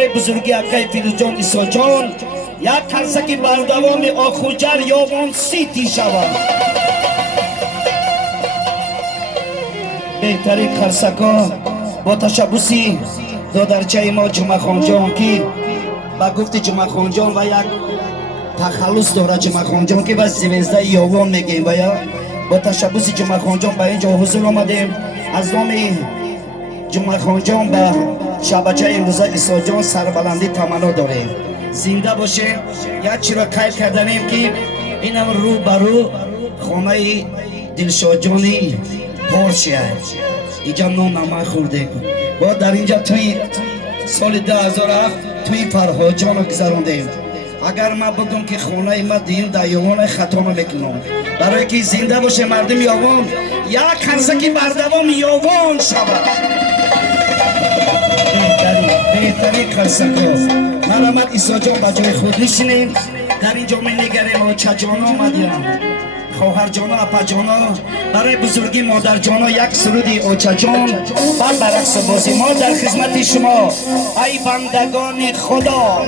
بزرگی آقای فیروزجان ایسا جان یک کرسکی بردوام آخوجر یابان سیتی شود. بهترین کرسکا با تشبوسی دادرچه ما جمعه خان جان که با گفت جمعه خان جان و یک تخلص داره جمعه خان جان که با زوزده یابان میگیم و یا با تشبوس جمعه خان جان به اینجا حضور آمدیم. از نام جمعه خان جان به شبکه امروزه ایسا جان سربلندی تمنا داریم. زنده باشه. یک چی را قید کردنیم که اینم رو برو خانه دلشاد جانی پارچه اینجا نام نمه خورده و در اینجا توی سال 2007 توی فرهاد جان رو گذراندیم. اگر من بگم که خانه ما دیم در یوان خطا میکنم برای که زنده باشه مردم یوان یک کرسکی بردوام یوان شود. بهترین کرسکا مرحمت ایسا جان با جای خود نشینیم. در اینجا می نگریم آچه جانا آمدیم، خواهر جانا، اپا جانا، برای بزرگی مادر جانا یک سرودی آچه جان بر برقص بازی. ما در خدمت شما ای بندگان خدا.